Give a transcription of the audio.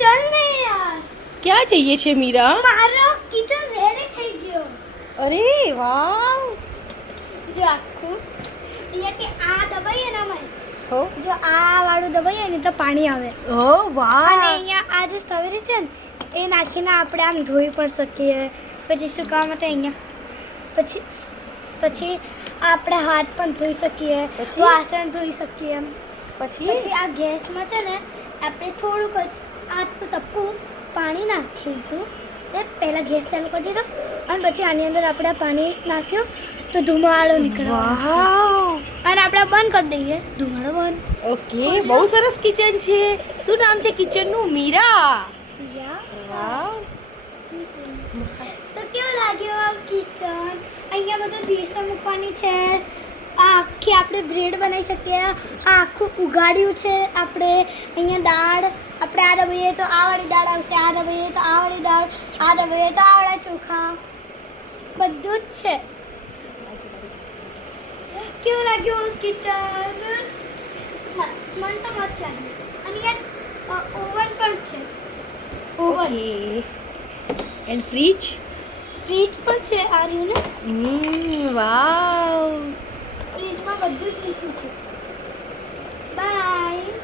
चल ने यार ક્યાં જઈએ છે મીરા? मारो किचन रेडी થઈ ગયો અરે વાવ જો આખું અહીંયાથી આ દબાઈએ ને અમે હો જો આ વાળું દબાઈએ ને તો પાણી આવે ઓ વાહ અને અહીંયા આ જે સ્ટોરી છે ને એ નાખીને આપણે આમ ધોઈ પણ શકીએ પછી સુકાવા માટે અહીંયા પછી આપણે હાથ પણ ધોઈ શકીએ પછી? વાસણ ધોઈ શકીએ પછી પછી આ ગેસમાં છે ને આપણે થોડુંક જ આટલું ટપ્પું પાણી નાખીશું એ પહેલાં ગેસ ચાલુ કરી દીધો અને પછી આની અંદર આપણે આ પાણી નાખ્યું તો ધુમાડો નીકળવાનો છે. વાવ અને આપણે બંધ કરી દઈએ ધુમાડો બંધ ઓકે બહુ સરસ કિચન છે. શું નામ છે કિચનનું? મીરા. યા વાવ તો કેવું લાગ્યો કિચન અહીંયા બધું ડીશો મૂકવાની છે આ આખી આપણે બ્રેડ બનાવી શકીએ આ આખું ઉગાડ્યું છે આપણે અહીંયા દાળ આપણે આ દબાઈએ તો આ વાળી દાળ આવશે આ દબાઈએ તો આ વાળી દાળ આ દબાઈએ તો આ વાળા ચોખા બધું જ છે કેવું લાગ્યું કિચન મસ્ત મને તો મસ્ત લાગ્યું અને અહીંયા ઓવન પણ છે oven okay and fridge fridge પણ છે આ રહ્યું ને વાવ ફ્રીજમાં બધું જ મૂક્યું છે બાય